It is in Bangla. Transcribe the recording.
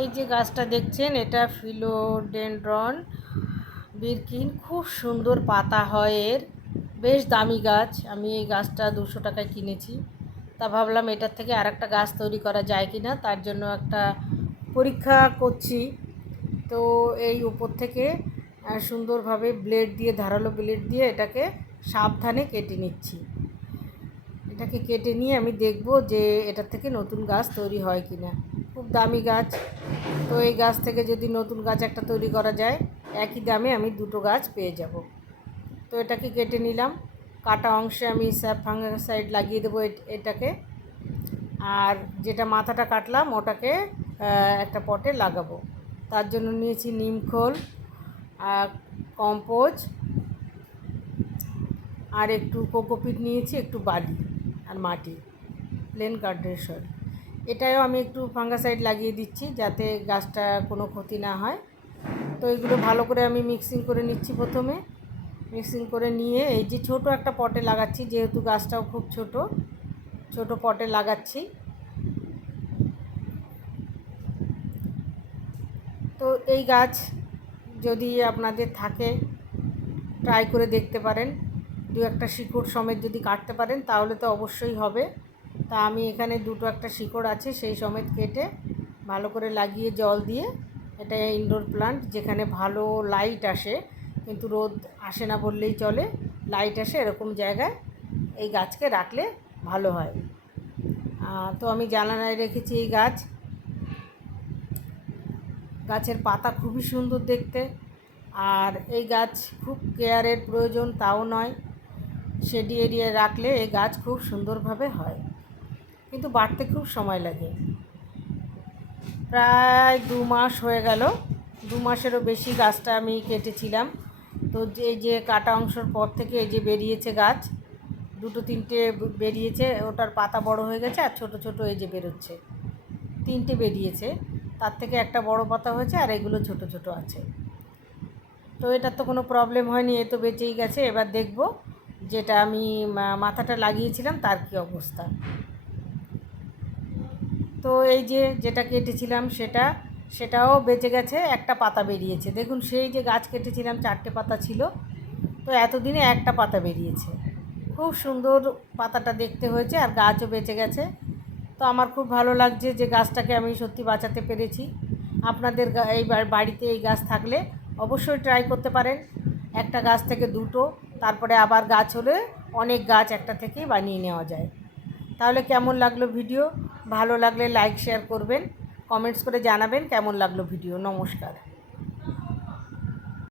এই যে গাছটা দেখছেন এটা ফিলোডেনড্রন বিরকিন, খুব সুন্দর পাতা হয় এর, বেশ দামি গাছ। আমি এই গাছটা 200 টাকায় কিনেছি। তা ভাবলাম এটার থেকে আরেকটা গাছ তৈরি করা যায় কি না, তার জন্য একটা পরীক্ষা করছি। তো এই উপর থেকে সুন্দরভাবে ব্লেড দিয়ে, ধারালো ব্লেড দিয়ে এটাকে সাবধানে কেটে নিচ্ছি। এটাকে কেটে নিয়ে আমি দেখব যে এটার থেকে নতুন গাছ তৈরি হয় কি না। খুব দামি গাছ, তো এই গাছ থেকে যদি নতুন গাছ একটা তৈরি করা যায়, একই দামে আমি দুটো গাছ পেয়ে যাব। তো এটাকে কেটে নিলাম। কাটা অংশে আমি ফাঙ্গিসাইড লাগিয়ে দেবো এটাকে। আর যেটা মাথাটা কাটলাম ওটাকে একটা পটে লাগাবো। তার জন্য নিয়েছি নিমখোল, কম্পোজ, আর একটু কোকোপিট নিয়েছি, একটু বালি আর মাটি, প্লেন গার্ডেন সয়েল। এটাও আমি একটু ফাঙ্গিসাইড লাগিয়ে দিচ্ছি যাতে গাছটা কোনো ক্ষতি না হয়। তো এগুলো ভালো করে আমি মিক্সিং করে নিচ্ছি। প্রথমে মিক্সিং করে নিয়ে এই যে ছোট একটা পটে লাগাচ্ছি, যেহেতু গাছটাও খুব ছোট পটে লাগাচ্ছি। তো এই গাছ যদি আপনাদের থাকে ট্রাই করে দেখতে পারেন। দু একটা শিকড় সমেত যদি কাটতে পারেন তাহলে তো অবশ্যই হবে। তা আমি এখানে দুটো একটা শিকড় আছে সেই সমেত কেটে ভালো করে লাগিয়ে জল দিয়ে, এটা ইনডোর প্লান্ট, যেখানে ভালো লাইট আসে কিন্তু রোদ আসে না বললেই চলে, লাইট আসে এরকম জায়গায় এই গাছকে রাখলে ভালো হয়। তো আমি জানালায় রেখেছি এই গাছের পাতা খুবই সুন্দর দেখতে। আর এই গাছ খুব কেয়ারের প্রয়োজন তাও নয়, শেডি এরিয়ায় রাখলে এই গাছ খুব সুন্দরভাবে হয়, কিন্তু বাড়তে খুব সময় লাগে। প্রায় 2 মাস হয়ে গেল, 2 মাসেরও বেশি গাছটা আমি কেটেছিলাম। তো এই যে কাটা অংশের পর থেকে এই যে বেরিয়েছে গাছ, দুটো তিনটে বেরিয়েছে, ওটার পাতা বড় হয়ে গেছে, আর ছোট ছোট এই যে বেরোচ্ছে, তিনটে বেরিয়েছে, তার থেকে একটা বড় পাতা হয়েছে আর এগুলো ছোট ছোট আছে। তো এটার তো কোনো প্রবলেম হয়নি, এ তো বেঁচেই গেছে। এবার দেখব যেটা আমি মাথাটা লাগিয়েছিলাম তার কী অবস্থা। তো এই যে যেটা কেটেছিলাম সেটাও বেঁচে গেছে, একটা পাতা বেরিয়েছে। দেখুন, সেই যে গাছ কেটেছিলাম 4টে পাতা ছিল, তো এতদিনে একটা পাতা বেরিয়েছে। খুব সুন্দর পাতাটা দেখতে হয়েছে, আর গাছও বেঁচে গেছে। তো আমার খুব ভালো লাগছে যে গাছটাকে আমি সত্যি বাঁচাতে পেরেছি। আপনাদের এই বাড়িতে এই গাছ থাকলে অবশ্যই ট্রাই করতে পারেন। একটা গাছ থেকে দুটো, তারপরে আবার গাছ হলে অনেক গাছ একটা থেকেই বানিয়ে নেওয়া যায়। তাহলে কেমন লাগলো ভিডিও? ভালো লাগলে লাইক শেয়ার করবেন, কমেন্টস করে জানাবেন কেমন লাগলো ভিডিও। নমস্কার।